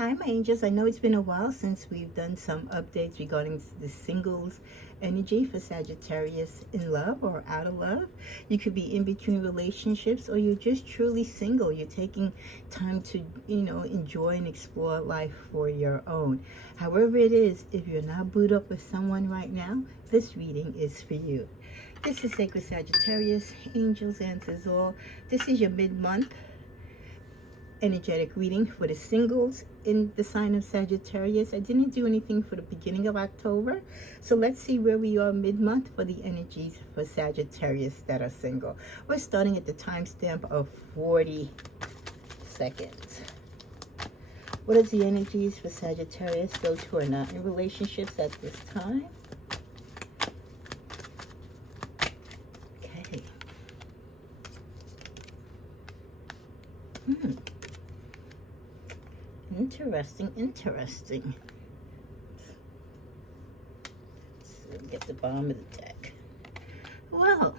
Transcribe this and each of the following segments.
Hi, my angels. I know it's been a while since we've done some updates regarding the singles energy for Sagittarius in love or out of love. You could be in between relationships, or you're just truly single. You're taking time to, enjoy and explore life for your own. However it is, if you're not booed up with someone right now, this reading is for you. This is Sacred Sagittarius, Angels Answers All. This is your mid-month energetic reading for the singles in the sign of Sagittarius. I didn't do anything for the beginning of October, so let's see where we are mid-month for the energies for Sagittarius that are single. We're starting at the timestamp of 40 seconds. What is the energies for Sagittarius, those who are not in relationships at this time? Okay. Interesting. So get the bottom of the deck. Well,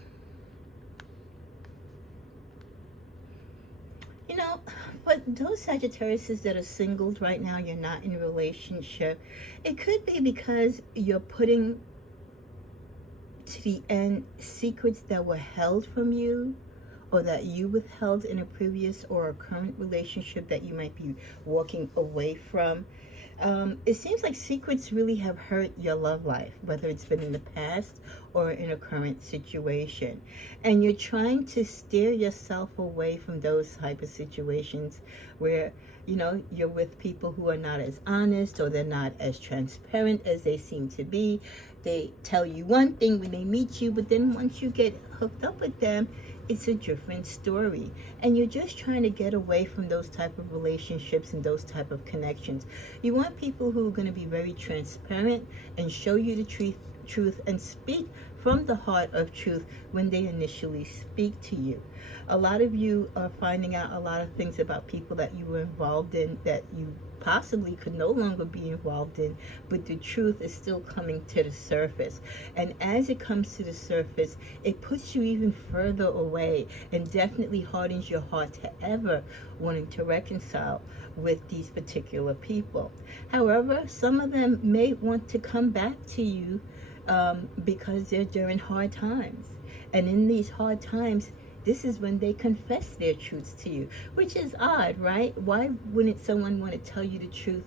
but those Sagittariuses that are singled right now, you're not in a relationship. It could be because you're putting to the end secrets that were held from you, or that you withheld in a previous or a current relationship that you might be walking away from. It seems like secrets really have hurt your love life, whether it's been in the past or in a current situation. And you're trying to steer yourself away from those type of situations where, you're with people who are not as honest, or they're not as transparent as they seem to be. They tell you one thing when they meet you, but then once you get hooked up with them, it's a different story. And you're just trying to get away from those type of relationships and those type of connections. You want people who are going to be very transparent and show you the truth and speak from the heart of truth when they initially speak to you. A lot of you are finding out a lot of things about people that you were involved in that you possibly could no longer be involved in, but the truth is still coming to the surface. And as it comes to the surface, it puts you even further away and definitely hardens your heart to ever wanting to reconcile with these particular people. However, some of them may want to come back to you because they're during hard times. And in these hard times, this is when they confess their truths to you, which is odd, right? Why wouldn't someone want to tell you the truth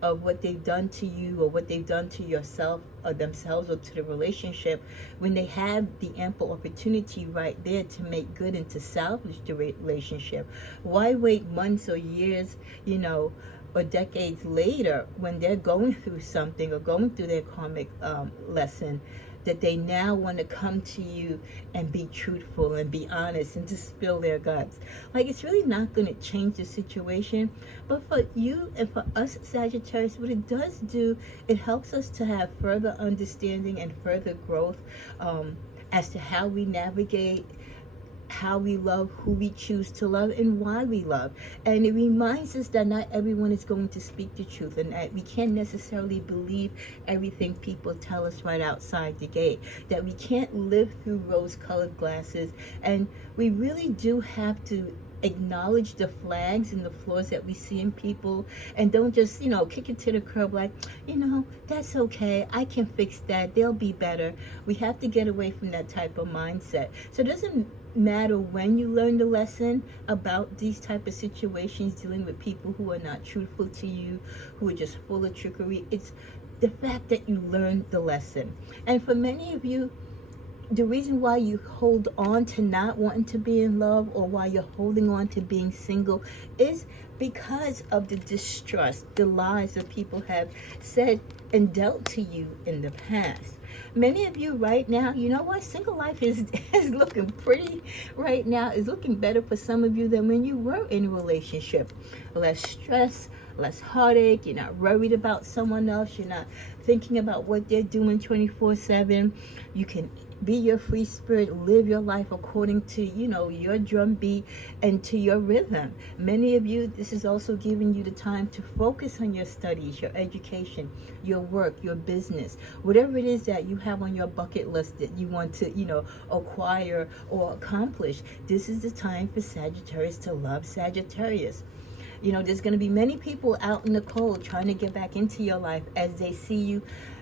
of what they've done to you, or what they've done to yourself or themselves or to the relationship, when they have the ample opportunity right there to make good and to salvage the relationship? Why wait months or years, or decades later, when they're going through something or going through their karmic lesson, that they now want to come to you and be truthful and be honest and to spill their guts? Like, it's really not going to change the situation. But for you and for us Sagittarius, what it does do, it helps us to have further understanding and further growth as to how we navigate, how we love, who we choose to love, and why we love. And it reminds us that not everyone is going to speak the truth, and that we can't necessarily believe everything people tell us right outside the gate, that we can't live through rose-colored glasses. And we really do have to acknowledge the flags and the flaws that we see in people, and don't just kick it to the curb like, that's okay, I can fix that, they'll be better. We have to get away from that type of mindset. So it doesn't matter when you learn the lesson about these type of situations, dealing with people who are not truthful to you, who are just full of trickery. It's the fact that you learned the lesson. And for many of you, the reason why you hold on to not wanting to be in love, or why you're holding on to being single, is because of the distrust, the lies that people have said and dealt to you in the past. Many of you right now, single life is looking pretty right now. Is looking better for some of you than when you were in a relationship. Less stress, less heartache. You're not worried about someone else. You're not thinking about what they're doing 24/7. You can be your free spirit, live your life according to, your drum beat and to your rhythm. Many of you, this is also giving you the time to focus on your studies, your education, your work, your business, whatever it is that you have on your bucket list that you want to, acquire or accomplish. This is the time for Sagittarius to love Sagittarius. You know, there's going to be many people out in the cold trying to get back into your life as they see you,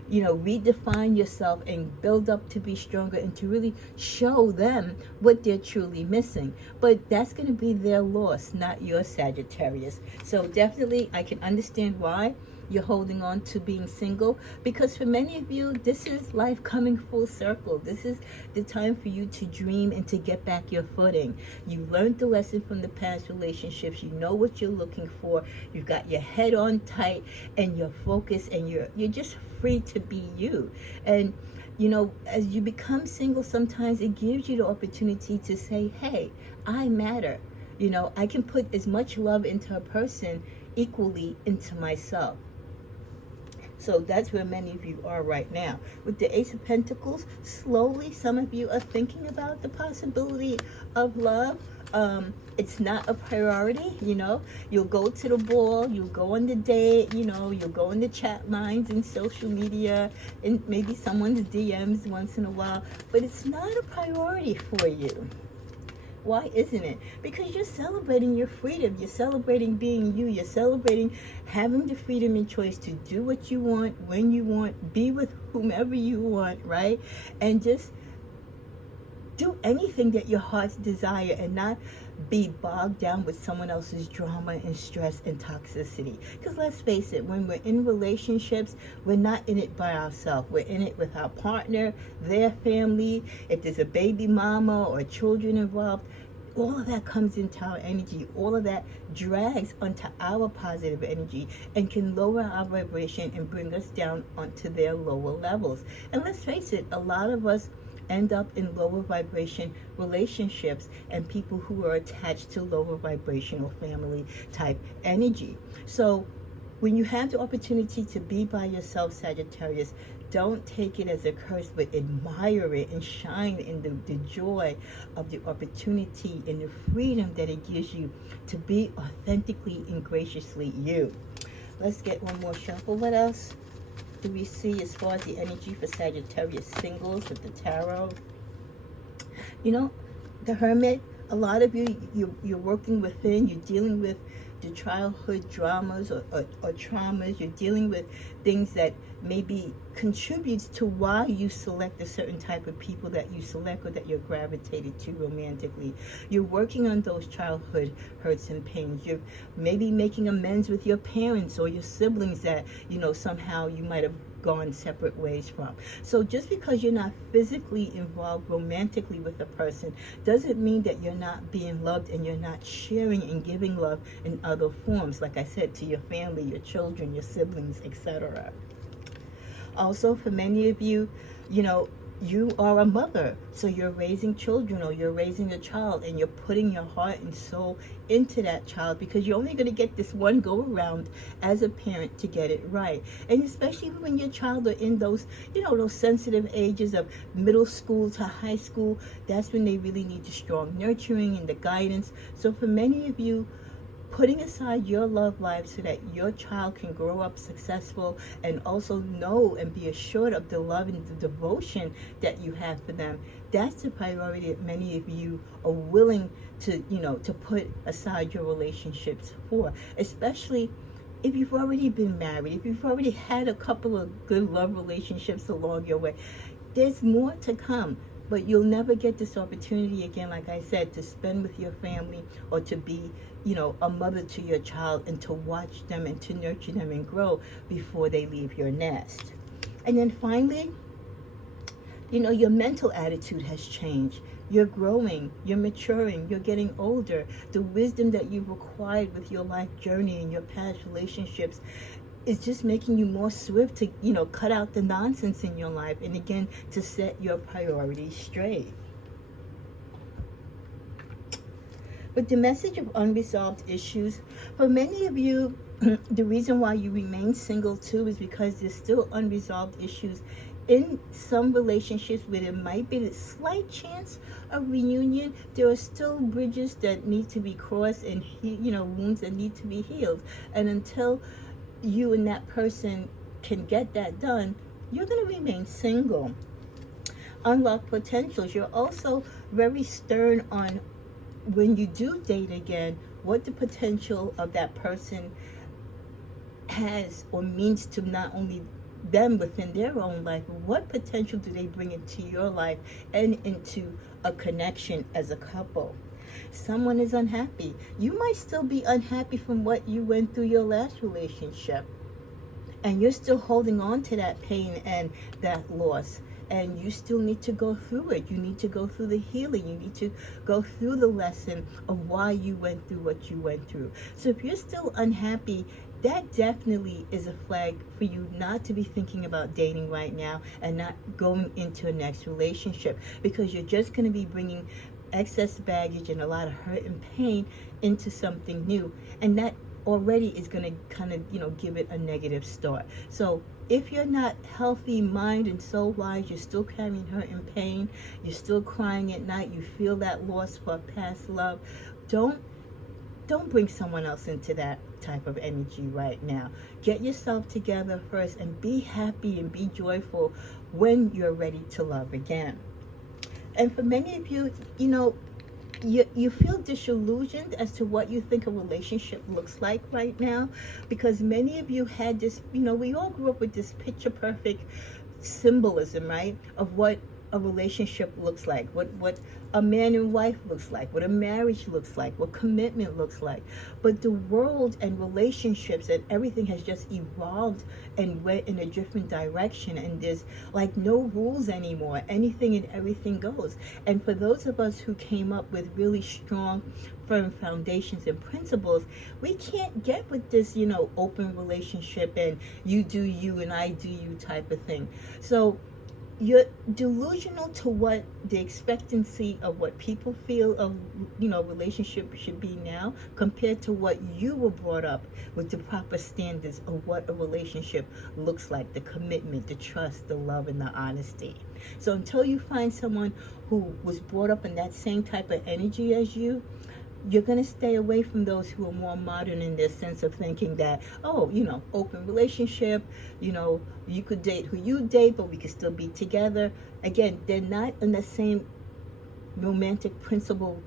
you know, redefine yourself and build up to be stronger and to really show them what they're truly missing. But that's going to be their loss, not your, Sagittarius. So definitely I can understand why you're holding on to being single, because for many of you, this is life coming full circle. This is the time for you to dream and to get back your footing. You learned the lesson from the past relationships. You know what you're looking for. You've got your head on tight and you're focused, and you're just free to be you. And you know, as you become single, sometimes it gives you the opportunity to say, hey, I matter. You know, I can put as much love into a person equally into myself. So that's where many of you are right now. With the Ace of Pentacles, slowly some of you are thinking about the possibility of love. It's not a priority, you know. You'll go to the ball, you'll go on the date, you know, you'll go in the chat lines and social media and maybe someone's DMs once in a while, but it's not a priority for you. Why isn't it? Because you're celebrating your freedom. You're celebrating being you. You're celebrating having the freedom and choice to do what you want, when you want, be with whomever you want, right? And just do anything that your heart's desire and not be bogged down with someone else's drama and stress and toxicity. Because let's face it, when we're in relationships, we're not in it by ourselves. We're in it with our partner, their family. If there's a baby mama or children involved, all of that comes into our energy. All of that drags onto our positive energy and can lower our vibration and bring us down onto their lower levels. And let's face it, a lot of us end up in lower vibration relationships and people who are attached to lower vibrational family type energy. So when you have the opportunity to be by yourself, Sagittarius, don't take it as a curse, but admire it and shine in the joy of the opportunity and the freedom that it gives you to be authentically and graciously you. Let's get one more shuffle. What else do we see as far as the energy for Sagittarius singles with the tarot? You know, the Hermit, a lot of you're working within, you're dealing with the childhood dramas or traumas. You're dealing with things that maybe contributes to why you select a certain type of people that you select or that you're gravitated to romantically. You're working on those childhood hurts and pains. You're maybe making amends with your parents or your siblings that, you know, somehow you might have gone separate ways from. So just because you're not physically involved romantically with a person doesn't mean that you're not being loved and you're not sharing and giving love in other forms, like I said, to your family, your children, your siblings, etc. Also, for many of you, you know, you are a mother, so you're raising children or you're raising a child and you're putting your heart and soul into that child because you're only going to get this one go around as a parent to get it right. And especially when your child are in those, you know, those sensitive ages of middle school to high school, that's when they really need the strong nurturing and the guidance. So for many of you, putting aside your love life so that your child can grow up successful and also know and be assured of the love and the devotion that you have for them, that's the priority that many of you are willing to, you know, to put aside your relationships for, especially if you've already been married, if you've already had a couple of good love relationships along your way. There's more to come. But you'll never get this opportunity again, like I said, to spend with your family or to be, you know, a mother to your child and to watch them and to nurture them and grow before they leave your nest. And then finally, you know, your mental attitude has changed. You're growing, you're maturing, you're getting older. The wisdom that you've acquired with your life journey and your past relationships is just making you more swift to, you know, cut out the nonsense in your life and again to set your priorities straight. But the message of unresolved issues, for many of you, the reason why you remain single too is because there's still unresolved issues in some relationships where there might be a slight chance of reunion. There are still bridges that need to be crossed and, you know, wounds that need to be healed. And until you and that person can get that done, you're going to remain single. Unlocked potentials. You're also very stern on when you do date again, what the potential of that person has or means to not only them within their own life, but what potential do they bring into your life and into a connection as a couple. Someone is unhappy. You might still be unhappy from what you went through your last relationship, and you're still holding on to that pain and that loss, and you still need to go through it. You need to go through the healing. You need to go through the lesson of why you went through what you went through. So if you're still unhappy, that definitely is a flag for you not to be thinking about dating right now and not going into a next relationship, because you're just going to be bringing excess baggage and a lot of hurt and pain into something new, and that already is going to kind of give it a negative start. So if you're not healthy mind and soul wise, you're still carrying hurt and pain, you're still crying at night, you feel that loss for past love, don't bring someone else into that type of energy right now. Get yourself together first and be happy and be joyful when you're ready to love again. And for many of you, you feel disillusioned as to what you think a relationship looks like right now, because many of you had this, we all grew up with this picture perfect symbolism, right, of what a relationship looks like, what a man and wife looks like, what a marriage looks like, what commitment looks like. But the world and relationships and everything has just evolved and went in a different direction, and there's like no rules anymore. Anything and everything goes. And for those of us who came up with really strong, firm foundations and principles, we can't get with this, open relationship and you do you and I do you type of thing. So you're delusional to what the expectancy of what people feel of, relationship should be now, compared to what you were brought up with, the proper standards of what a relationship looks like, the commitment, the trust, the love, and the honesty. So until you find someone who was brought up in that same type of energy as you, you're going to stay away from those who are more modern in their sense of thinking that, open relationship, you could date who you date, but we could still be together. Again, they're not in the same romantic principle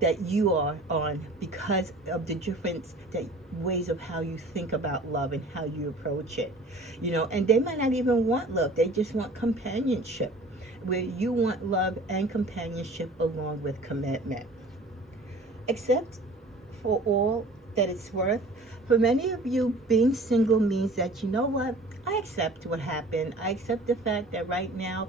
that you are on, because of the difference, that ways of how you think about love and how you approach it. And they might not even want love. They just want companionship, where you want love and companionship along with commitment. Except for all that it's worth, for many of you, being single means that, I accept what happened. I accept the fact that right now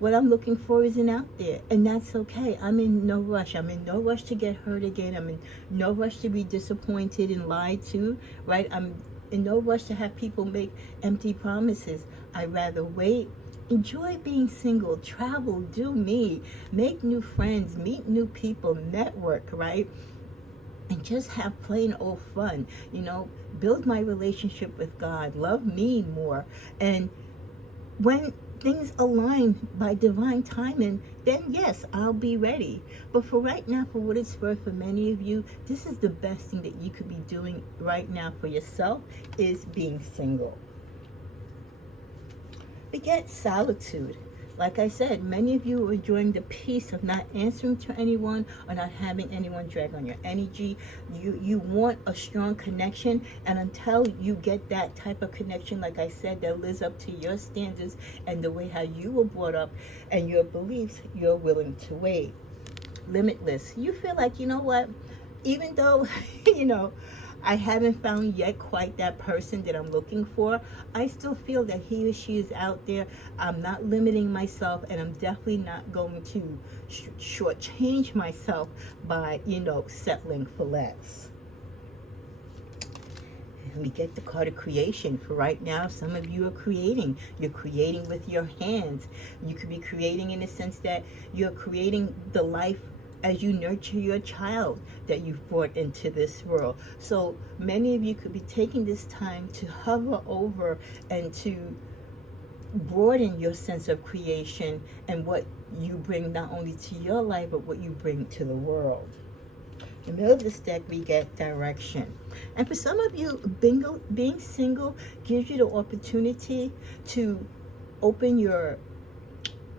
what I'm looking for isn't out there, and that's okay. I'm in no rush. I'm in no rush to get hurt again. I'm in no rush to be disappointed and lied to, right? I'm in no rush to have people make empty promises. I'd rather wait. Enjoy being single, travel, do me, make new friends, meet new people, network, right? And just have plain old fun, build my relationship with God, love me more. And when things align by divine timing, then yes, I'll be ready. But for right now, for what it's worth, for many of you, this is the best thing that you could be doing right now for yourself, is being single. Forget solitude. Like I said, many of you are enjoying the peace of not answering to anyone or not having anyone drag on your energy. You want a strong connection, and until you get that type of connection, like I said, that lives up to your standards and the way how you were brought up and your beliefs, you're willing to wait. Limitless. You feel like, even though, I haven't found yet quite that person that I'm looking for, I still feel that he or she is out there. I'm not limiting myself, and I'm definitely not going to shortchange myself by, settling for less. And we get the card of creation. For right now, some of you are creating. You're creating with your hands. You could be creating in the sense that you're creating the life as you nurture your child that you've brought into this world. So many of you could be taking this time to hover over and to broaden your sense of creation and what you bring not only to your life, but what you bring to the world. In the middle of this deck, we get direction. And for some of you, being single gives you the opportunity to open your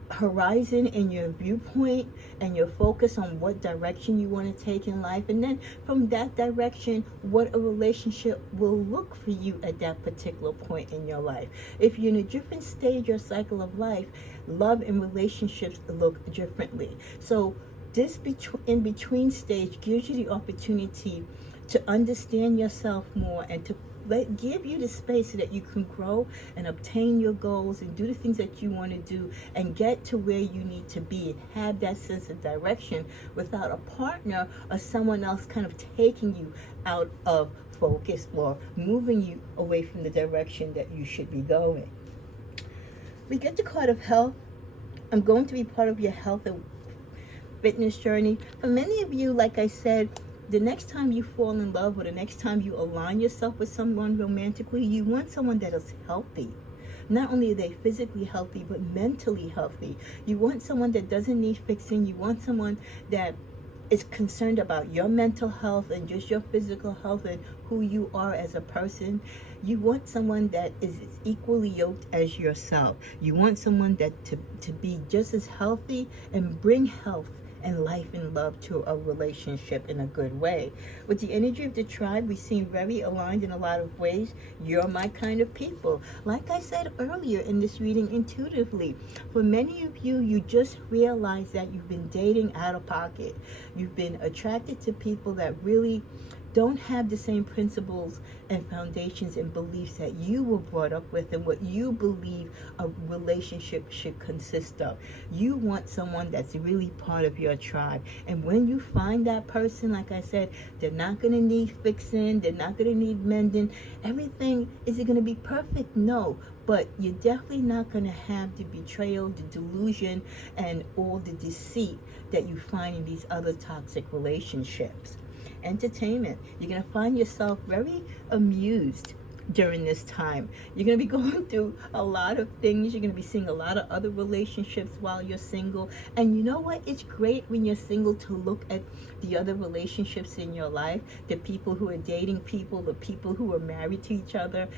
horizon and your viewpoint and your focus on what direction you want to take in life, and then from that direction what a relationship will look for you at that particular point in your life. If you're in a different stage or cycle of life, love and relationships look differently. So this in between stage gives you the opportunity to understand yourself more and to give you the space so that you can grow and obtain your goals and do the things that you want to do and get to where you need to be and have that sense of direction without a partner or someone else kind of taking you out of focus or moving you away from the direction that you should be going. We get the card of health. I'm going to be part of your health and fitness journey. For many of you, like I said, the next time you fall in love or the next time you align yourself with someone romantically, you want someone that is healthy. Not only are they physically healthy, but mentally healthy. You want someone that doesn't need fixing. You want someone that is concerned about your mental health and just your physical health and who you are as a person. You want someone that is equally yoked as yourself. You want someone that to be just as healthy and bring health and life and love to a relationship in a good way. With the energy of the tribe, we seem very aligned in a lot of ways. You're my kind of people. Like I said earlier in this reading intuitively, for many of you, you just realize that you've been dating out of pocket. You've been attracted to people that really don't have the same principles and foundations and beliefs that you were brought up with and what you believe a relationship should consist of. You want someone that's really part of your tribe. And when you find that person, like I said, they're not going to need fixing. They're not going to need mending. Everything, is it going to be perfect? No. But you're definitely not going to have the betrayal, the delusion, and all the deceit that you find in these other toxic relationships. Entertainment. You're going to find yourself very amused during this time. You're going to be going through a lot of things. You're going to be seeing a lot of other relationships while you're single. And you know what? It's great when you're single to look at the other relationships in your life, the people who are dating people, the people who are married to each other,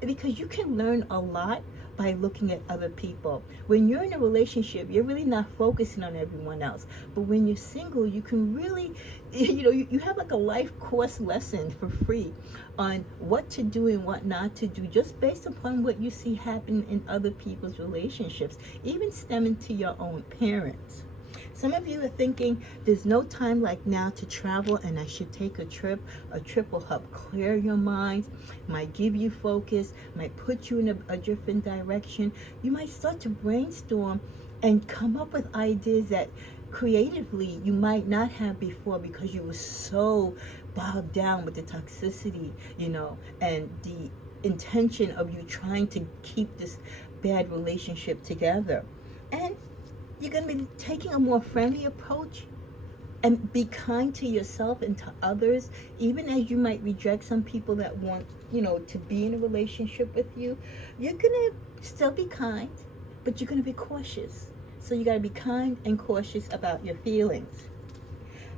because you can learn a lot by looking at other people. When you're in a relationship, you're really not focusing on everyone else. But when you're single, you can really, you have like a life course lesson for free on what to do and what not to do, just based upon what you see happen in other people's relationships, even stemming to your own parents. Some of you are thinking there's no time like now to travel and I should take a trip. A trip will help clear your mind, might give you focus, might put you in a different direction. You might start to brainstorm and come up with ideas that creatively you might not have before because you were so bogged down with the toxicity, and the intention of you trying to keep this bad relationship together. And you're going to be taking a more friendly approach and be kind to yourself and to others, even as you might reject some people that want, to be in a relationship with you. You're going to still be kind, but you're going to be cautious. So you got to be kind and cautious about your feelings.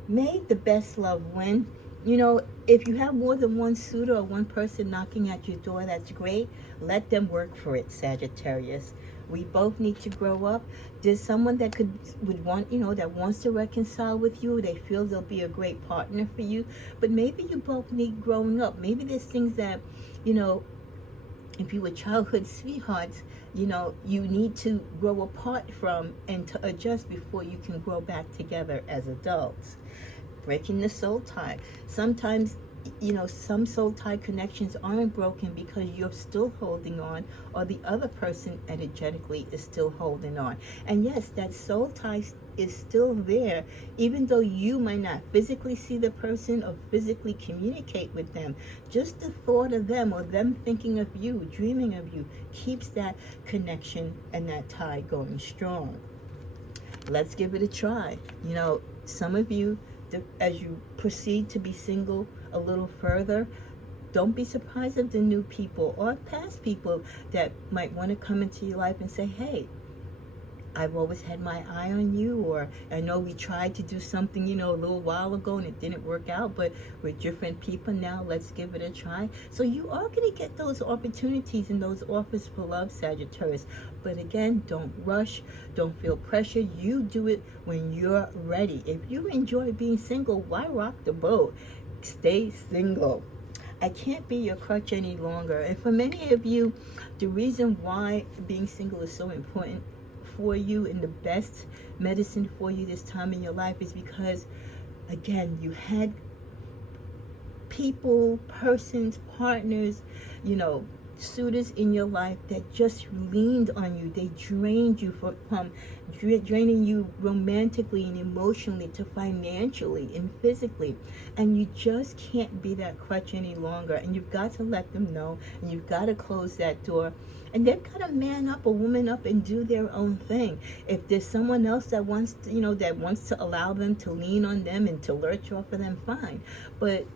May the best love win. If you have more than one suitor or one person knocking at your door, that's great. Let them work for it, Sagittarius. We both need to grow up. There's someone that would want, that wants to reconcile with you. They feel they'll be a great partner for you. But maybe you both need growing up. Maybe there's things that, if you were childhood sweethearts, you need to grow apart from and to adjust before you can grow back together as adults. Breaking the soul tie. Sometimes, some soul tie connections aren't broken because you're still holding on or the other person energetically is still holding on. And yes, that soul tie is still there, even though you might not physically see the person or physically communicate with them. Just the thought of them or them thinking of you, dreaming of you, keeps that connection and that tie going strong. Let's give it a try. Some of you, as you proceed to be single a little further, don't be surprised if the new people or past people that might want to come into your life and say, hey, I've always had my eye on you, or I know we tried to do something, a little while ago and it didn't work out, but we're different people now. Let's give it a try. So you are going to get those opportunities and those offers for love, Sagittarius. But again, don't rush. Don't feel pressure. You do it when you're ready. If you enjoy being single, why rock the boat? Stay single. I can't be your crutch any longer. And for many of you, the reason why being single is so important for you and the best medicine for you this time in your life is because, again, you had people, persons, partners, suitors in your life that just leaned on you. They drained you from draining you romantically and emotionally to financially and physically. And you just can't be that crutch any longer. And you've got to let them know, and you've got to close that door. And they've got to man up or woman up and do their own thing. If there's someone else that wants to, that wants to allow them to lean on them and to lurch off of them, fine. But,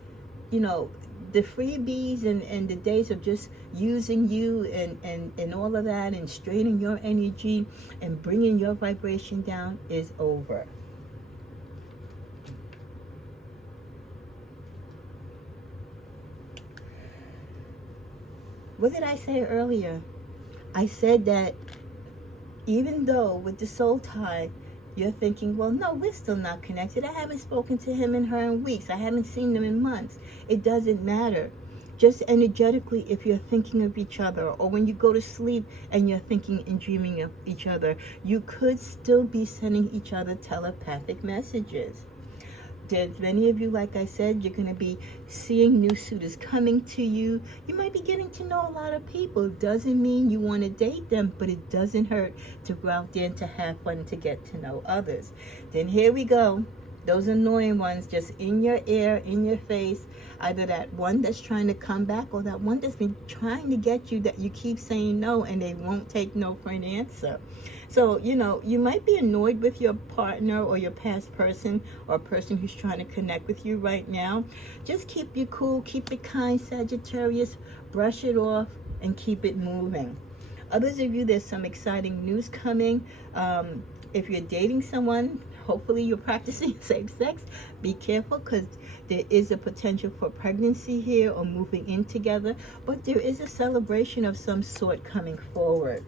the freebies and the days of just using you and all of that and straining your energy and bringing your vibration down is over. What did I say earlier? I said that even though with the soul tie, you're thinking, well, no, we're still not connected. I haven't spoken to him and her in weeks. I haven't seen them in months. It doesn't matter. Just energetically, if you're thinking of each other, or when you go to sleep and you're thinking and dreaming of each other, you could still be sending each other telepathic messages. There's many of you, like I said, you're going to be seeing new suitors coming to you. You might be getting to know a lot of people. It doesn't mean you want to date them, but it doesn't hurt to go out there and to have fun, to get to know others. Then here we go. Those annoying ones just in your ear, in your face. Either that one that's trying to come back or that one that's been trying to get you that you keep saying no and they won't take no for an answer. So, you might be annoyed with your partner or your past person or person who's trying to connect with you right now. Just keep you cool, keep it kind, Sagittarius. Brush it off and keep it moving. Others of you, there's some exciting news coming. If you're dating someone, hopefully you're practicing safe sex. Be careful, because there is a potential for pregnancy here or moving in together. But there is a celebration of some sort coming forward.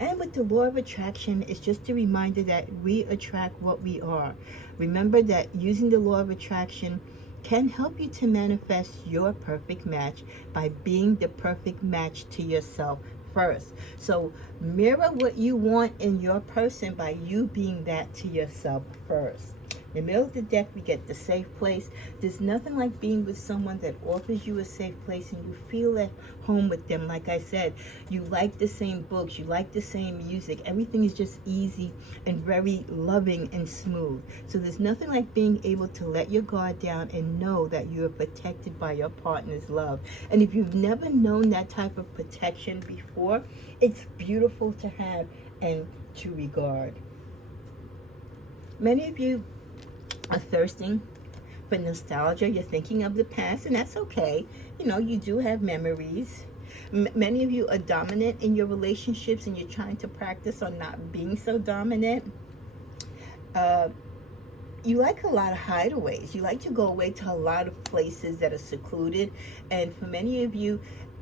And with the law of attraction, it's just a reminder that we attract what we are. Remember that using the law of attraction can help you to manifest your perfect match by being the perfect match to yourself first. So mirror what you want in your person by you being that to yourself first. In the middle of the deck, we get the safe place. There's nothing like being with someone that offers you a safe place and you feel at home with them. Like I said, you like the same books, you like the same music. Everything is just easy and very loving and smooth. So there's nothing like being able to let your guard down and know that you are protected by your partner's love. And if you've never known that type of protection before, it's beautiful to have and to regard. Many of you are thirsting for nostalgia. You're thinking of the past, and that's okay. You do have memories. Many of you are dominant in your relationships, and you're trying to practice on not being so dominant. You like a lot of hideaways. You like to go away to a lot of places that are secluded. And for many of you,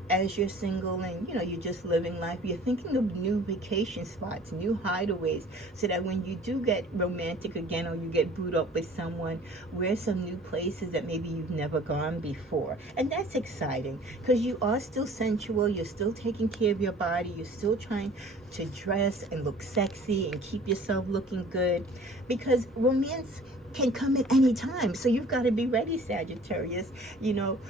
as you're single and you're just living life, you're thinking of new vacation spots, new hideaways, so that when you do get romantic again or you get booed up with someone, where some new places that maybe you've never gone before. And that's exciting, because you are still sensual, you're still taking care of your body, you're still trying to dress and look sexy and keep yourself looking good, because romance can come at any time. So you've got to be ready, Sagittarius.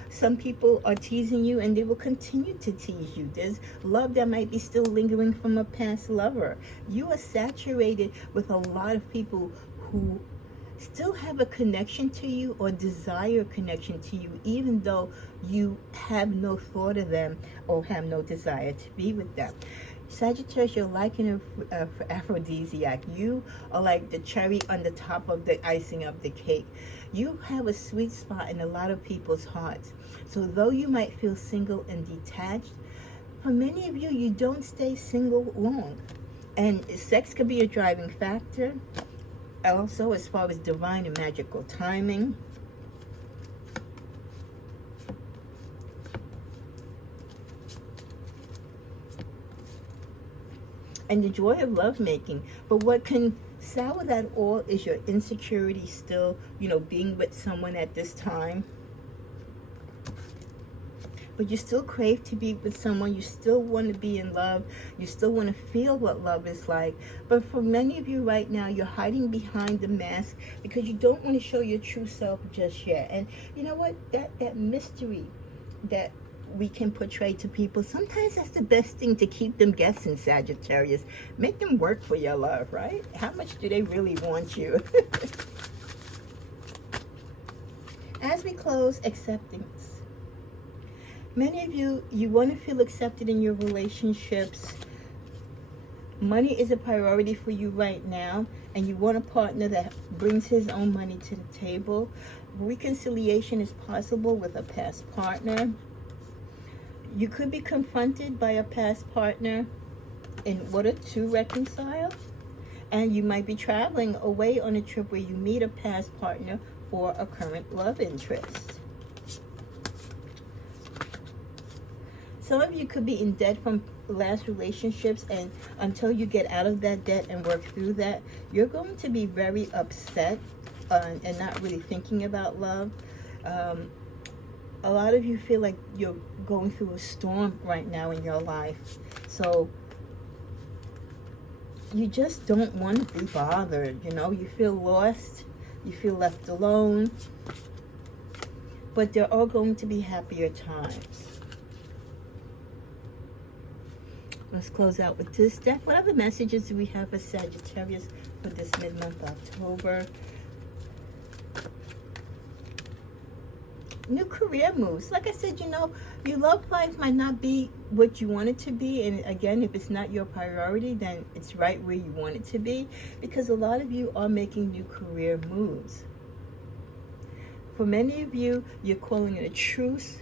Some people are teasing you and they will continue to tease you. There's love that might be still lingering from a past lover. You are saturated with a lot of people who still have a connection to you or desire a connection to you, even though you have no thought of them or have no desire to be with them. Sagittarius, you're like an aphrodisiac. You are like the cherry on the top of the icing of the cake. You have a sweet spot in a lot of people's hearts. So though you might feel single and detached, for many of you, you don't stay single long. And sex could be a driving factor. Also, as far as divine and magical timing. And the joy of lovemaking. But what can sour that all is your insecurity still, being with someone at this time. But you still crave to be with someone. You still want to be in love. You still want to feel what love is like. But for many of you right now, you're hiding behind the mask because you don't want to show your true self just yet. And you know what? That mystery that we can portray to people, sometimes that's the best thing to keep them guessing, Sagittarius. Make them work for your love, right? How much do they really want you? As we close, acceptance. Many of you want to feel accepted in your relationships. Money is a priority for you right now, and you want a partner that brings his own money to the table. Reconciliation is possible with a past partner. You could be confronted by a past partner in order to reconcile. And you might be traveling away on a trip where you meet a past partner for a current love interest. Some of you could be in debt from last relationships, and until you get out of that debt and work through that, you're going to be very upset and not really thinking about love. A lot of you feel like you're going through a storm right now in your life. So you just don't want to be bothered, You feel lost. You feel left alone. But there are going to be happier times. Let's close out with this deck. What other messages do we have for Sagittarius for this mid-month October? New career moves. Like I said, your love life might not be what you want it to be. And again, if it's not your priority, then it's right where you want it to be. Because a lot of you are making new career moves. For many of you, you're calling it a truce,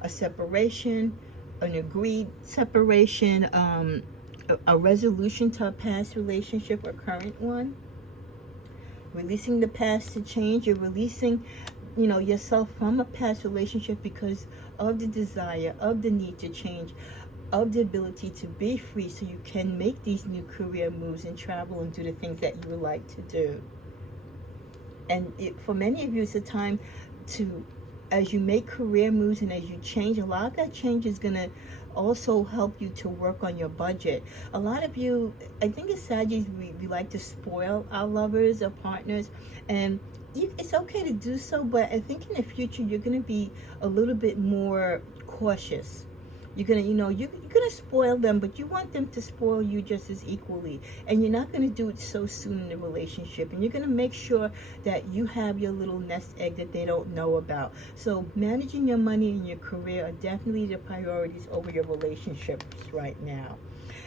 a separation, an agreed separation, a resolution to a past relationship or current one. Releasing the past to change. You're releasing yourself from a past relationship because of the desire, of the need to change, of the ability to be free, so you can make these new career moves and travel and do the things that you would like to do. And for many of you, it's a time to, as you make career moves and as you change, a lot of that change is going to also help you to work on your budget. A lot of you, I think as Saggies, we like to spoil our lovers or partners, and it's okay to do so, but I think in the future you're going to be a little bit more cautious. You're going to, you're going to spoil them, but you want them to spoil you just as equally. And you're not going to do it so soon in the relationship. And you're going to make sure that you have your little nest egg that they don't know about. So managing your money and your career are definitely the priorities over your relationships right now.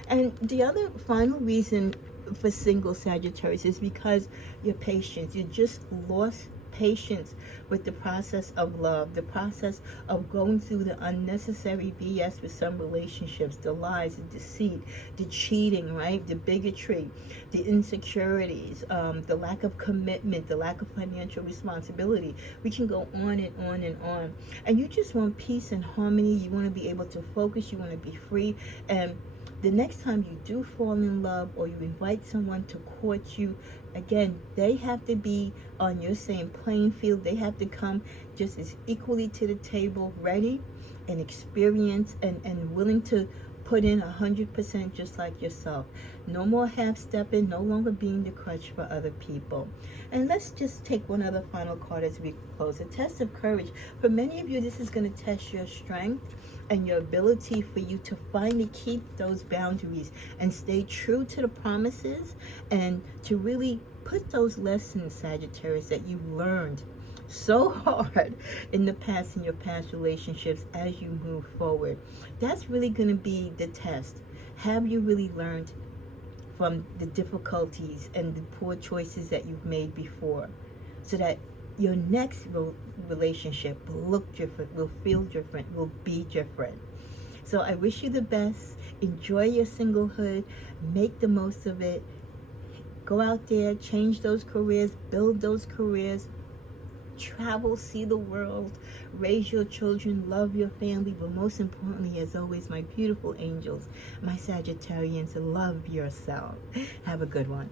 And the other final reason for single Sagittarius is because your patience. You just lost patience with the process of love, the process of going through the unnecessary BS with some relationships, the lies, the deceit, the cheating, right? The bigotry, the insecurities, the lack of commitment, the lack of financial responsibility. We can go on and on and on. And you just want peace and harmony. You want to be able to focus. You want to be free. And the next time you do fall in love or you invite someone to court you, again, they have to be on your same playing field. They have to come just as equally to the table, ready and experienced and willing to put in 100% just like yourself. No more half-stepping, no longer being the crutch for other people. And let's just take one other final card as we close. A test of courage. For many of you, this is going to test your strength and your ability for you to finally keep those boundaries and stay true to the promises and to really put those lessons, Sagittarius, that you've learned so hard in the past, in your past relationships, as you move forward. That's really going to be the test. Have you really learned from the difficulties and the poor choices that you've made before, so that your next relationship will look different, will feel different, will be different? So I wish you the best. Enjoy your singlehood. Make the most of it. Go out there, change those careers, build those careers, travel, see the world, raise your children, love your family, but most importantly, as always, my beautiful angels, my Sagittarians, love yourself. Have a good one.